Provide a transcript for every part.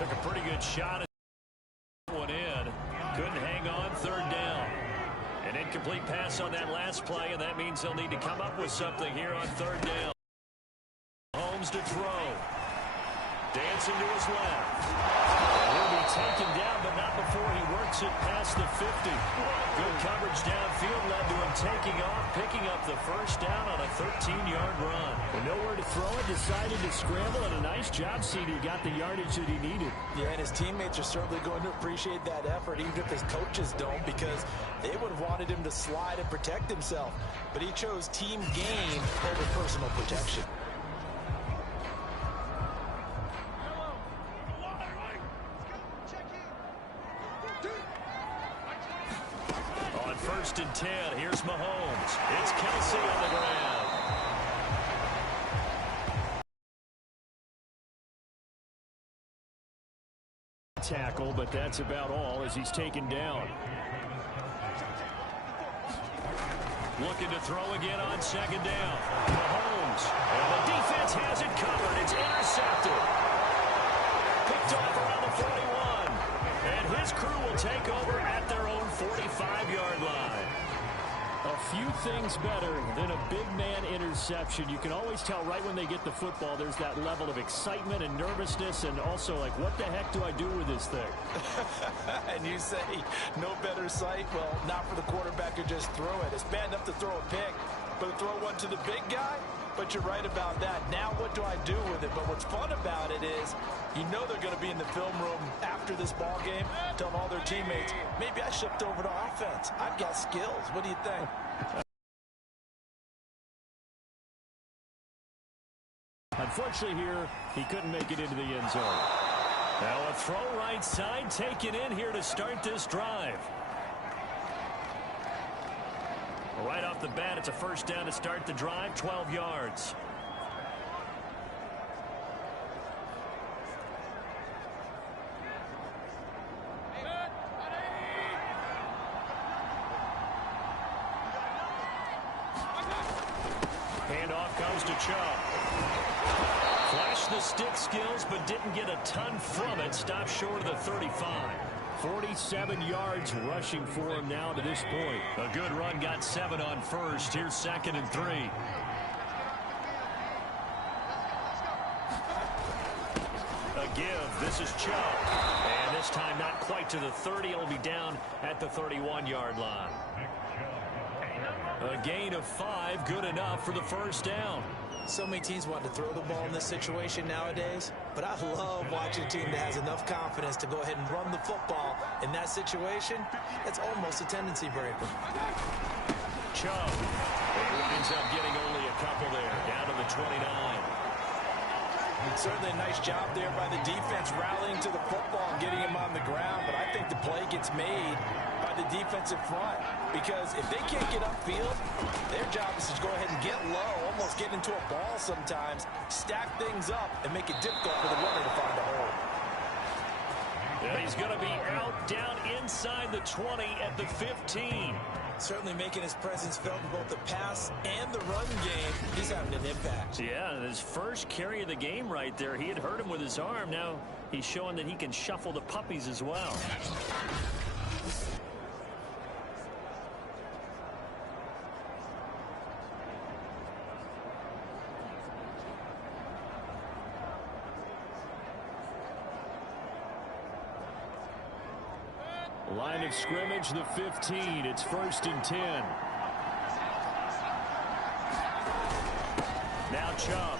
Took a pretty good shot at one in. Couldn't hang on. Third down. An incomplete pass on that last play, and that means they'll need to come up with something here on third down. Holmes to throw. Dancing to his left. He'll be taken down, but not before he works it past the 50. Good coverage downfield led to him taking off, picking up the first down on a 13-yard run. With nowhere to throw it, decided to scramble, and a nice job, CD. Got the yardage that he needed. Yeah, and his teammates are certainly going to appreciate that effort, even if his coaches don't, because they would have wanted him to slide and protect himself. But he chose team game over personal protection. First and 10. Here's Mahomes. It's Kelsey on the ground. Tackle, but that's about all as he's taken down. Looking to throw again on second down. Mahomes. And the defense has it covered. It's intercepted. Picked off around the 41. And his crew will take over at their own 45-yard line. A few things better than a big man interception. You can always tell right when they get the football, there's that level of excitement and nervousness, and also like, what the heck do I do with this thing? And you say, no better sight? Well, not for the quarterback who just threw it. It's bad enough to throw a pick, but to throw one to the big guy? But you're right about that. Now what do I do with it? But what's fun about it is you know they're going to be in the film room after this ball game, telling all their teammates, maybe I shift over to offense. I've got skills. What do you think? Unfortunately here, he couldn't make it into the end zone. Now a throw right side taken in here to start this drive. Right off the bat, it's a first down to start the drive, 12 yards. Handoff comes to Chubb. Flashed the stick skills, but didn't get a ton from it. Stopped short of the 35. 47 yards rushing for him now to this point. A good run, got 7 on first. Here's 2nd and 3. A give. This is Chubb. And this time not quite to the 30. It'll be down at the 31-yard line. A gain of 5, good enough for the first down. So many teams want to throw the ball in this situation nowadays, but I love watching a team that has enough confidence to go ahead and run the football. In that situation, it's almost a tendency breaker. Chubb. He winds up getting only a couple there, down to the 29. Certainly a nice job there by the defense rallying to the football and getting him on the ground, but I think the play gets made by the defensive front, because if they can't get upfield, their job is to go ahead and get low, almost get into a ball sometimes, stack things up, and make it difficult for the runner to find a hole. Yeah, he's going to be out down inside the 20 at the 15. Certainly making his presence felt in both the pass and the run game. He's having an impact. Yeah, his first carry of the game right there. He had hurt him with his arm. Now he's showing that he can shuffle the puppies as well. Line of scrimmage, the 15. It's 1st and 10. Now Chubb.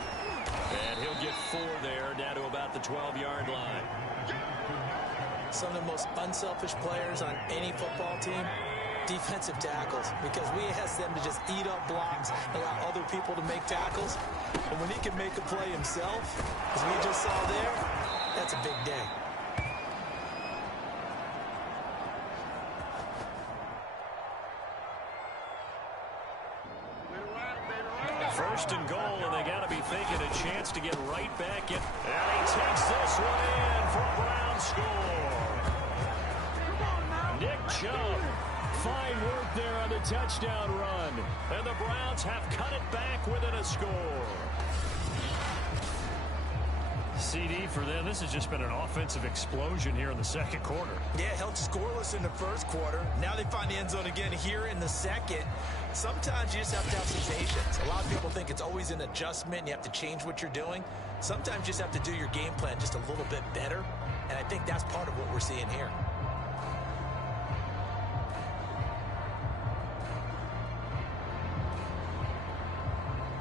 And he'll get 4 there, down to about the 12-yard line. Some of the most unselfish players on any football team, defensive tackles, because we ask them to just eat up blocks, allow other people to make tackles. And when he can make a play himself, as we just saw there, that's a big day. First and goal, and they got to be thinking a chance to get right back in. And he takes this one in for a Brown score. Nick Chubb. Fine work there on the touchdown run. And the Browns have cut it back within a score. CD for them. This has just been an offensive explosion here in the second quarter. Yeah, held scoreless in the first quarter. Now they find the end zone again here in the second. Sometimes you just have to have some patience. A lot of people think it's always an adjustment. You have to change what you're doing. Sometimes you just have to do your game plan just a little bit better. And I think that's part of what we're seeing here.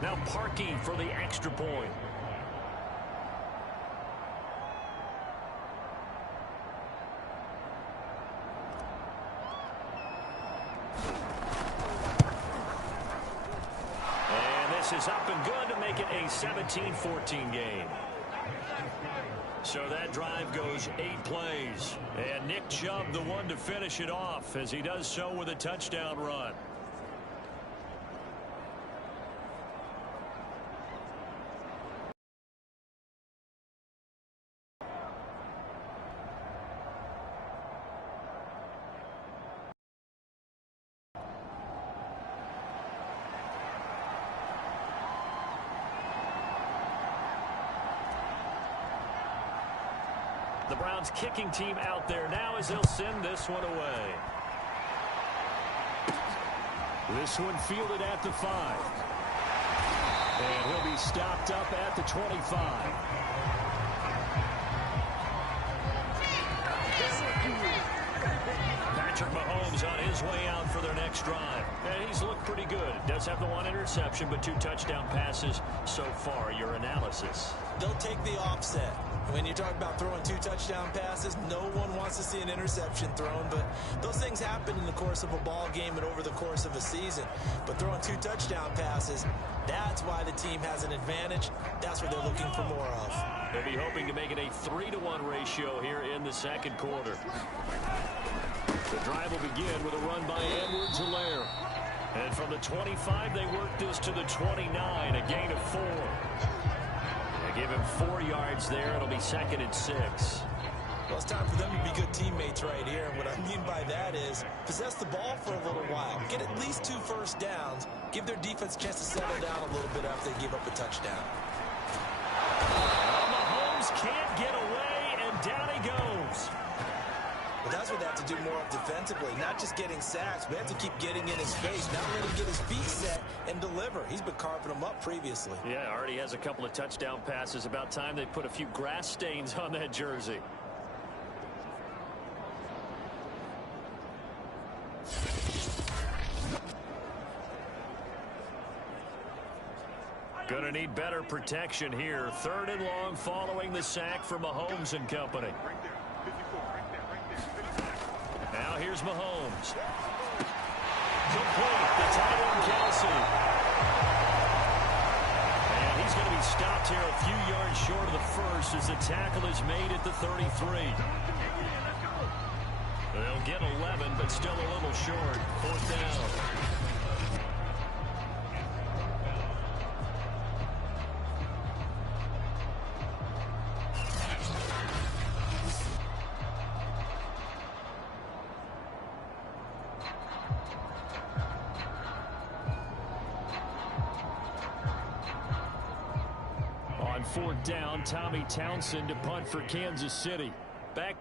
Now Parkey for the extra point. And this is up and good to make it a 17-14 game. So that drive goes 8 plays. And Nick Chubb the one to finish it off as he does so with a touchdown run. The Browns kicking team out there now as they'll send this one away. This one fielded at the 5. And he'll be stopped up at the 25. Patrick Mahomes on his way out for their next drive. And he's looked pretty good. Does have the 1 interception, but 2 touchdown passes so far. Your analysis? They'll take the offset. When you talk about throwing 2 touchdown passes, no one wants to see an interception thrown, but those things happen in the course of a ball game and over the course of a season. But throwing 2 touchdown passes, that's why the team has an advantage. That's what they're looking for more of. They'll be hoping to make it a 3-to-1 ratio here in the second quarter. The drive will begin with a run by Edwards-Helaire. And from the 25, they work this to the 29, a gain of 4. They give him 4 yards there. It'll be 2nd and 6. Well, it's time for them to be good teammates right here. And what I mean by that is possess the ball for a little while. Get at least 2 first downs. Give their defense a chance to settle down a little bit after they give up a touchdown. Well, Mahomes can't get away, and down he goes. Well, that's what they have to do more of defensively, not just getting sacks, but they have to keep getting in his face, not let him get his feet set and deliver. He's been carving them up previously. Yeah, already has a couple of touchdown passes. About time they put a few grass stains on that jersey. Gonna need better protection here. 3rd and long following the sack for Mahomes and company. Now here's Mahomes. Complete. The tight end Kelsey. And he's going to be stopped here a few yards short of the first as the tackle is made at the 33. They'll get 11, but still a little short. 4th down. On 4th down, Tommy Townsend to punt for Kansas City. Back.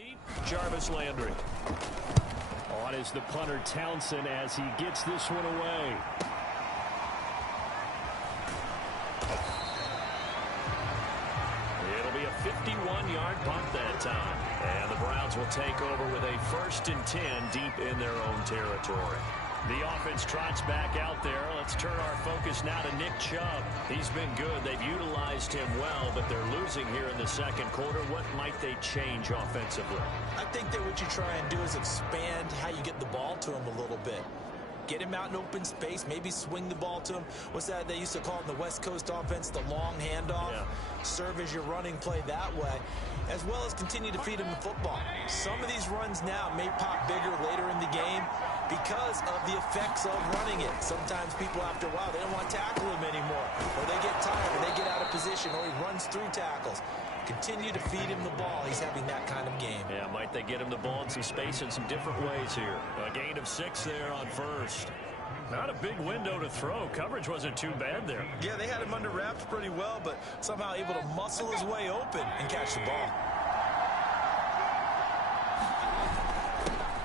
deep, Jarvis Landry. On is the punter Townsend as he gets this one away. It'll be a 51-yard punt that time. And the Browns will take over with a 1st and 10 deep in their own territory. The offense trots back out there. Let's turn our focus now to Nick Chubb. He's been good. They've utilized him well, but they're losing here in the second quarter. What might they change offensively? I think that what you try and do is expand how you get the ball to him a little bit. Get him out in open space, maybe swing the ball to him. What's that they used to call in the West Coast offense, the long handoff? Yeah. Serve as your running play that way, as well as continue to feed him the football. Some of these runs now may pop bigger later in the game because of the effects of running it. Sometimes people, after a while, they don't want to tackle him anymore, or they get tired, or they get out of position, or he runs through tackles. Continue to feed him the ball. He's having that kind of game. Yeah, might they get him the ball in some space in some different ways here. A gain of 6 there on first. Not a big window to throw. Coverage wasn't too bad there. Yeah, they had him under wraps pretty well, but somehow able to muscle his way open and catch the ball.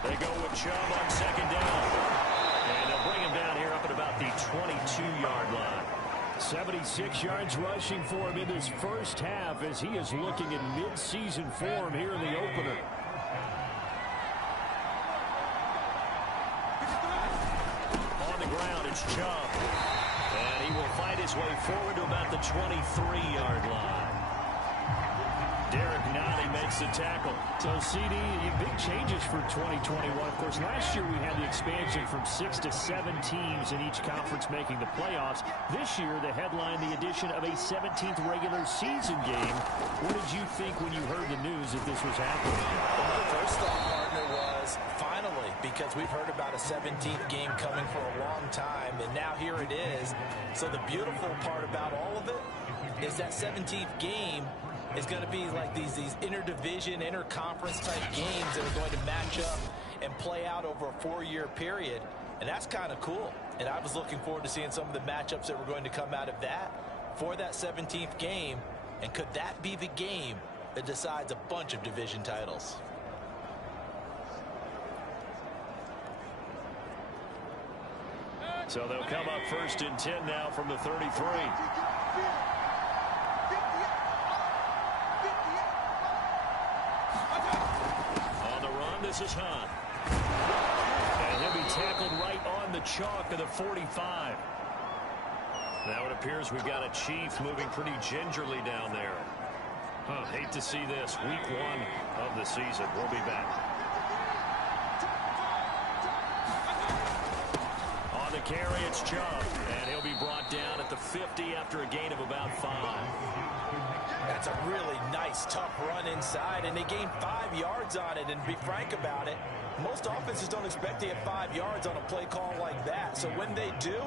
They go with Chubb on 2nd down. And they'll bring him down here up at about the 22-yard line. 76 yards rushing for him in this first half as he is looking in mid-season form here in the opener. On the ground, it's Chubb. And he will fight his way forward to about the 23-yard line. Derek Nottie makes the tackle. So, CD, big changes for 2021. Of course, last year we had the expansion from 6 to 7 teams in each conference making the playoffs. This year, the headline, the addition of a 17th regular season game. What did you think when you heard the news that this was happening? Well, my first thought, partner, was finally, because we've heard about a 17th game coming for a long time, and now here it is. So the beautiful part about all of it is that 17th game is going to be like these interdivision, interconference type games that are going to match up and play out over a 4-year period. And that's kind of cool. And I was looking forward to seeing some of the matchups that were going to come out of that for that 17th game. And could that be the game that decides a bunch of division titles? So they'll come up 1st and 10 now from the 33. This is Hunt. And he'll be tackled right on the chalk of the 45. Now it appears we've got a Chief moving pretty gingerly down there. Hate to see this. Week 1 of the season. We'll be back. On the carry, it's Chubb. And he'll be brought down at the 50 after a gain of about 5. That's a really nice, tough run inside, and they gained 5 yards on it. And to be frank about it, most offenses don't expect to get 5 yards on a play call like that. So when they do,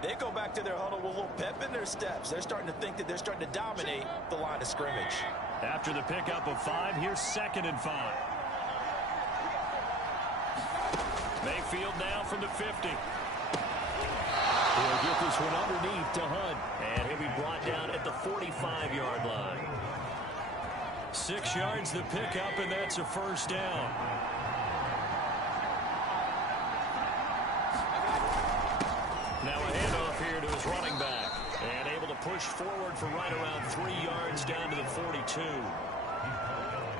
they go back to their huddle with a little pep in their steps. They're starting to think that they're starting to dominate the line of scrimmage. After the pickup of 5, here's 2nd and 5. Mayfield now from the 50. He'll get this one underneath to Hunt. And he'll be brought down at the 45-yard line. 6 yards the pickup, and that's a 1st down. Now a handoff here to his running back. And able to push forward for right around 3 yards down to the 42.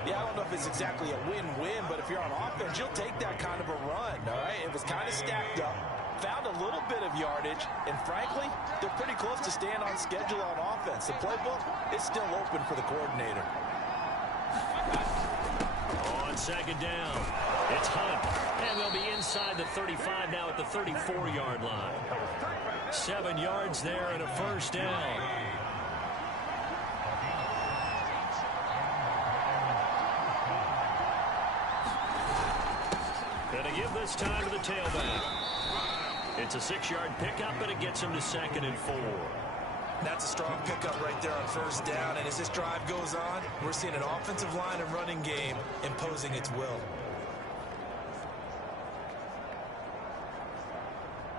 Yeah, I don't know if it's exactly a win-win, but if you're on offense, you'll take that kind of a run, all right? It was kind of stacked up. Found a little bit of yardage, and frankly, they're pretty close to staying on schedule on offense. The playbook is still open for the coordinator. On 2nd down, it's Hunt, and they'll be inside the 35 now at the 34-yard line. 7 yards there and a 1st down. Gonna give this time to the tailback. It's a 6-yard pickup, but it gets him to 2nd and 4. That's a strong pickup right there on 1st down. And as this drive goes on, we're seeing an offensive line and running game imposing its will.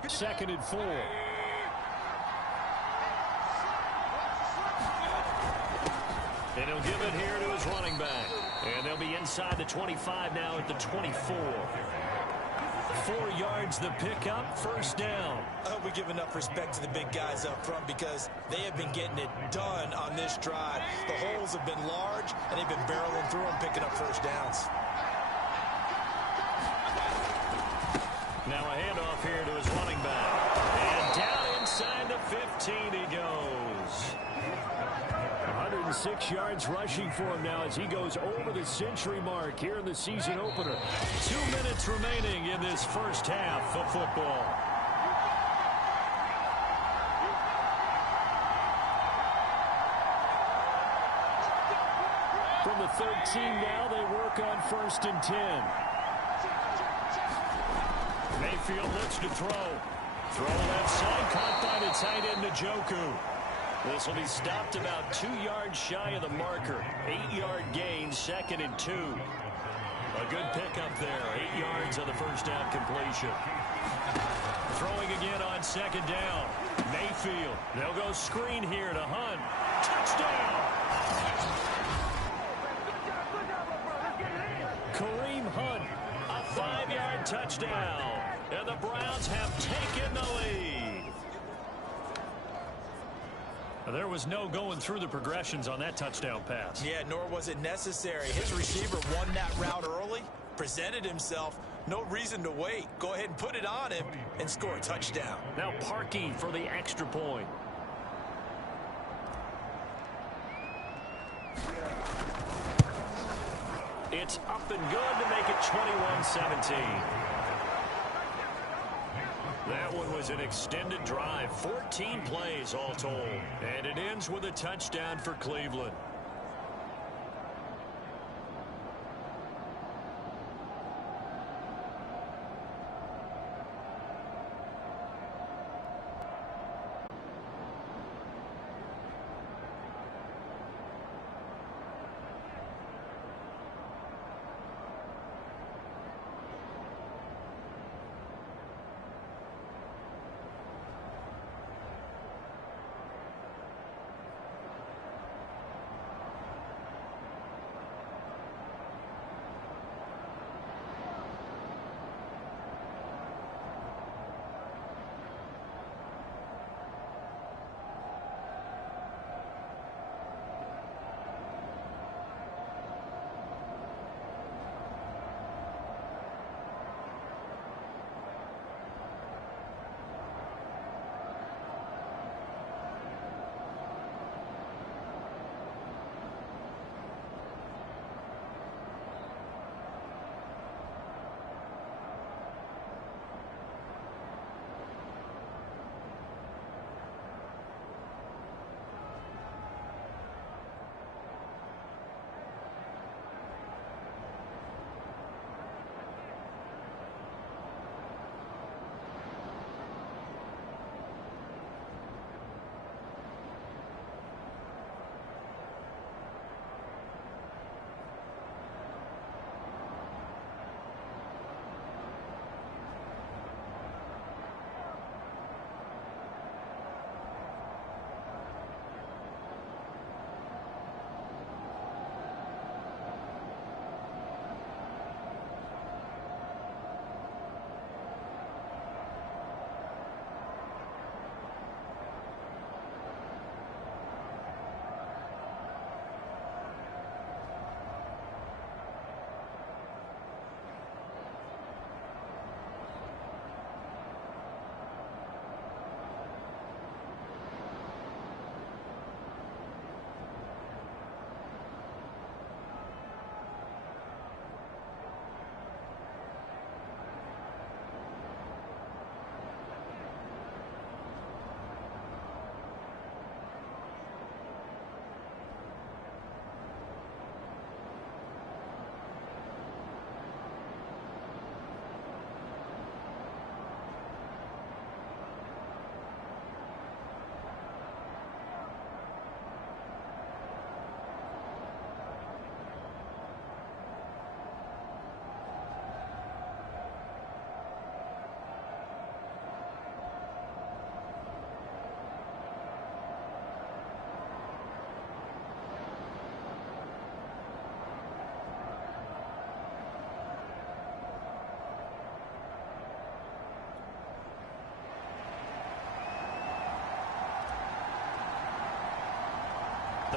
2nd and 4. And he'll give it here to his running back. And they'll be inside the 25 now at the 24. 4 yards the pickup, first down. I hope we give enough respect to the big guys up front because they have been getting it done on this drive. The holes have been large, and they've been barreling through them, picking up first downs. Now a handoff here to his running back. And down inside the 15 he goes. 106 yards rushing for him now as he goes over the century mark here in the season opener. 2 minutes remaining in this first half of football. From the 13 now, they work on 1st and 10. Mayfield looks to throw. Throw left side, caught by the tight end Njoku. This will be stopped about 2 yards shy of the marker. 8-yard gain, 2nd and 2. A good pickup there. 8 yards on the first down completion. Throwing again on 2nd down. Mayfield. They'll go screen here to Hunt. Touchdown! Kareem Hunt. A 5-yard touchdown. And the Browns have taken the lead. There was no going through the progressions on that touchdown pass. Yeah, nor was it necessary. His receiver won that route early, presented himself. No reason to wait. Go ahead and put it on him and score a touchdown. Now Parkey for the extra point. It's up and good to make it 21-17. That one was an extended drive, 14 plays all told. And it ends with a touchdown for Cleveland.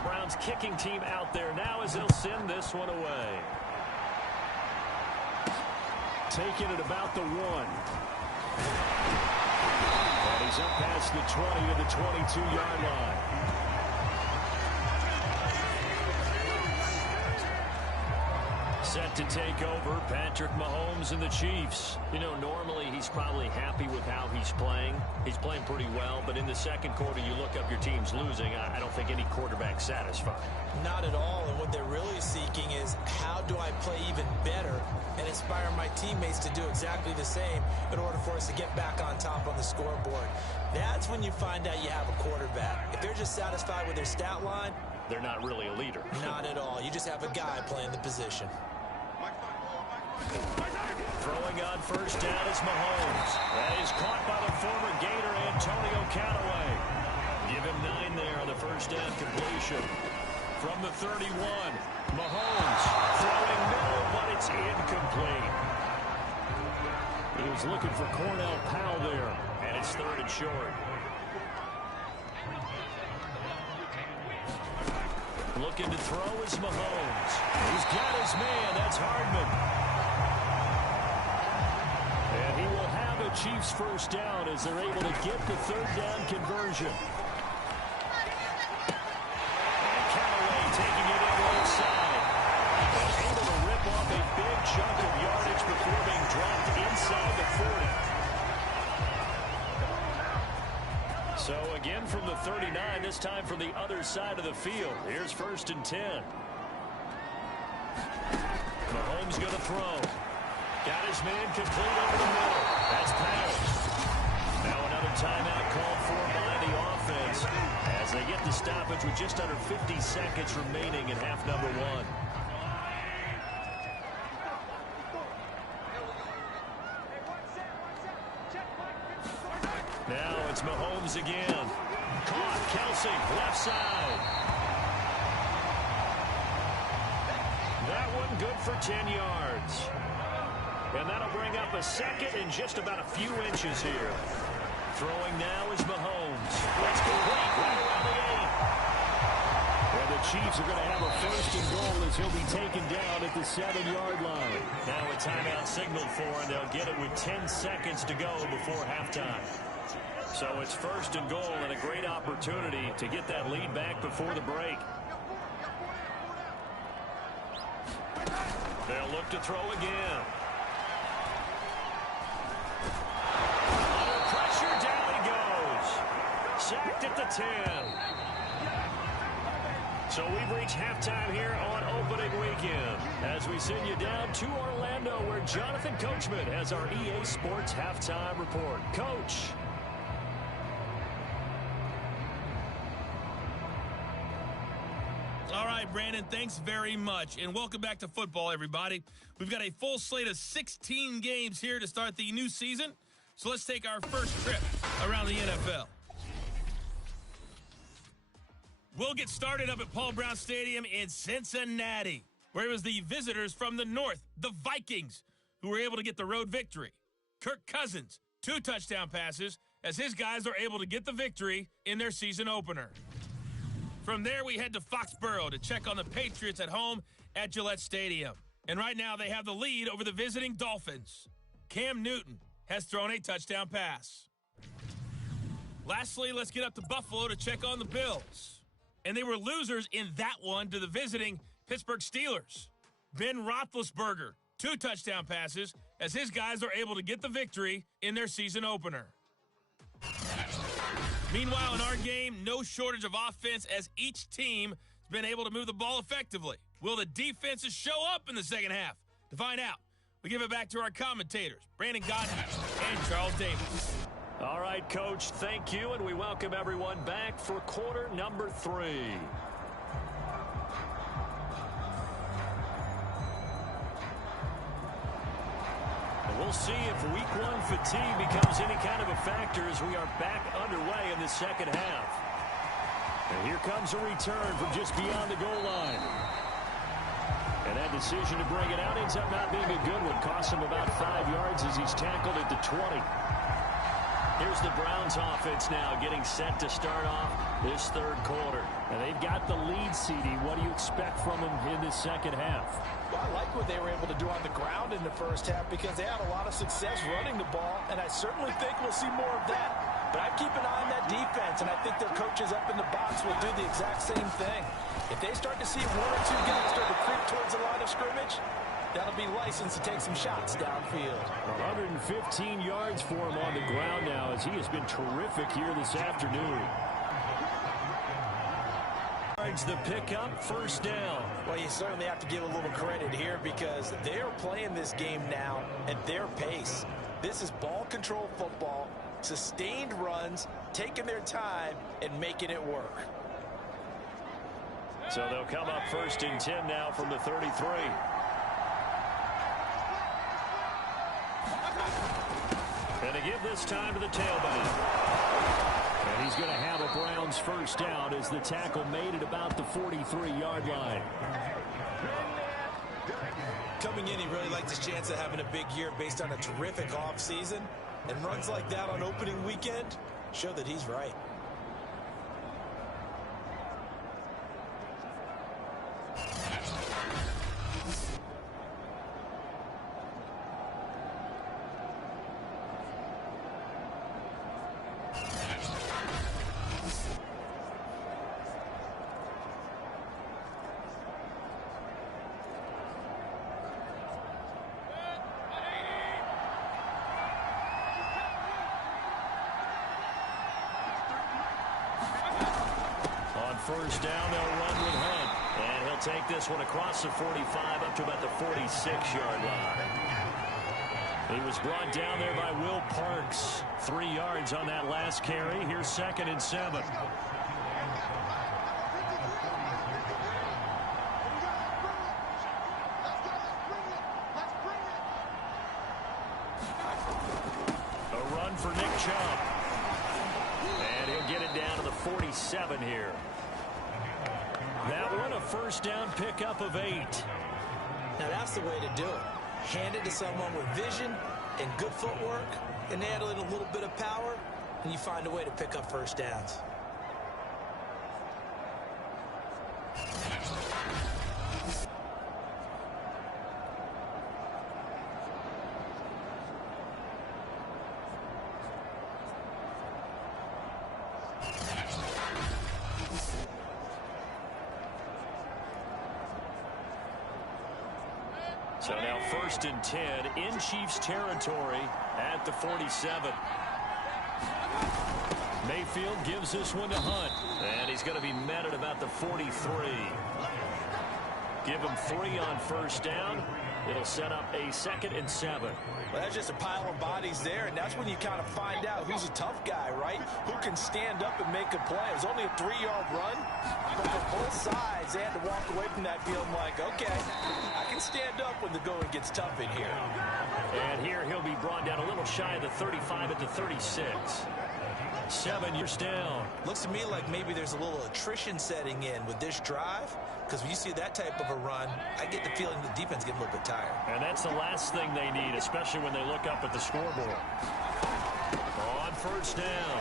the Browns kicking team out there now as they'll send this one away. Taking it about the 1. And he's up past the 20 to the 22-yard line. Set to take over, Patrick Mahomes and the Chiefs. You know, normally he's probably happy with how he's playing. He's playing pretty well, but in the second quarter, you look up your team's losing. I don't think any quarterback's satisfied. Not at all, and what they're really seeking is how do I play even better and inspire my teammates to do exactly the same in order for us to get back on top on the scoreboard. That's when you find out you have a quarterback. If they're just satisfied with their stat line, they're not really a leader. Not at all. You just have a guy playing the position. Throwing on first down is Mahomes. That is caught by the former Gator Antonio Callaway. Give him 9 there on the first down completion. From the 31, Mahomes throwing middle, but it's incomplete. He was looking for Cornell Powell there. And it's 3rd and short. Looking to throw is Mahomes. He's got his man. That's Hardman. And he will have a Chiefs first down as they're able to get the 3rd down conversion. And Callaway taking it in right side. Able to rip off a big chunk of yardage before being dropped inside the 40. So again from the 39, this time from the other side of the field. Here's 1st and 10. Mahomes going to throw. Got his man complete over the middle. That's Powell. Now another timeout called for by the offense as they get the stoppage with just under 50 seconds remaining in half number 1. Now it's Mahomes again. Caught. Kelsey, left side. That one good for 10 yards. And that'll bring up a 2nd and just about a few inches here. Throwing now is Mahomes. That's complete right around the 8. And the Chiefs are going to have a 1st and goal as he'll be taken down at the 7-yard line. Now a timeout signaled for, and they'll get it with 10 seconds to go before halftime. So it's 1st and goal and a great opportunity to get that lead back before the break. They'll look to throw again. Under pressure, down he goes. Sacked at the 10. So we've reached halftime here on opening weekend as we send you down to Orlando where Jonathan Coachman has our EA Sports halftime report. Coach. All right, Brandon, thanks very much. And welcome back to football, everybody. We've got a full slate of 16 games here to start the new season. So let's take our first trip around the NFL. We'll get started up at Paul Brown Stadium in Cincinnati, where it was the visitors from the north, the Vikings, who were able to get the road victory. Kirk Cousins, 2 touchdown passes, as his guys are able to get the victory in their season opener. From there, we head to Foxborough to check on the Patriots at home at Gillette Stadium. And right now, they have the lead over the visiting Dolphins. Cam Newton has thrown a touchdown pass. Lastly, let's get up to Buffalo to check on the Bills. And they were losers in that one to the visiting Pittsburgh Steelers. Ben Roethlisberger, 2 touchdown passes, as his guys are able to get the victory in their season opener. Meanwhile, in our game, no shortage of offense as each team has been able to move the ball effectively. Will the defenses show up in the second half? To find out, we give it back to our commentators, Brandon Godden and Charles Davis. All right, Coach, thank you, and we welcome everyone back for quarter number 3. And we'll see if week 1 fatigue becomes any kind of a factor as we are back underway in the second half. And here comes a return from just beyond the goal line. And that decision to bring it out ends up not being a good one. Costs him about 5 yards as he's tackled at the 20. Here's the Browns offense now getting set to start off this third quarter. And they've got the lead, CD. What do you expect from them in this second half? Well, I like what they were able to do on the ground in the first half because they had a lot of success running the ball, and I certainly think we'll see more of that. But I keep an eye on that defense, and I think their coaches up in the box will do the exact same thing. If they start to see one or two guys start to creep towards the line of scrimmage, that'll be licensed to take some shots downfield. 115 yards for him on the ground now as he has been terrific here this afternoon. The pickup, first down. Well, you certainly have to give a little credit here because they're playing this game now at their pace. This is ball control football, sustained runs, taking their time, and making it work. So they'll come up first and 10 now from the 33. And they give this time to the tailback. And he's going to have a Browns first down as the tackle made it about the 43-yard line. Coming in, he really liked his chance of having a big year based on a terrific offseason. And runs like that on opening weekend show that he's right. First down, they'll run with Hunt. And he'll take this one across the 45 up to about the 46-yard line. He was brought down there by Will Parks. 3 yards on that last carry. Here's 2nd and 7. A run for Nick Chubb. And he'll get it down to the 47 here. That one, a first down pickup of 8. Now that's the way to do it. Hand it to someone with vision and good footwork, and add a little bit of power, and you find a way to pick up first downs. So now 1st and 10 in Chiefs territory at the 47. Mayfield gives this one to Hunt. And he's going to be met at about the 43. Give him 3 on first down. It'll set up a 2nd and 7. Well, that's just a pile of bodies there, and that's when you kind of find out who's a tough guy, right? Who can stand up and make a play. It was only a 3-yard run, but for both sides, they had to walk away from that feeling like, okay, I can stand up when the going gets tough in here. And here he'll be brought down a little shy of the 35 at the 36. 7 years down. Looks to me like maybe there's a little attrition setting in with this drive, because when you see that type of a run, I get the feeling the defense getting a little bit tired. And that's the last thing they need, especially when they look up at the scoreboard. On first down,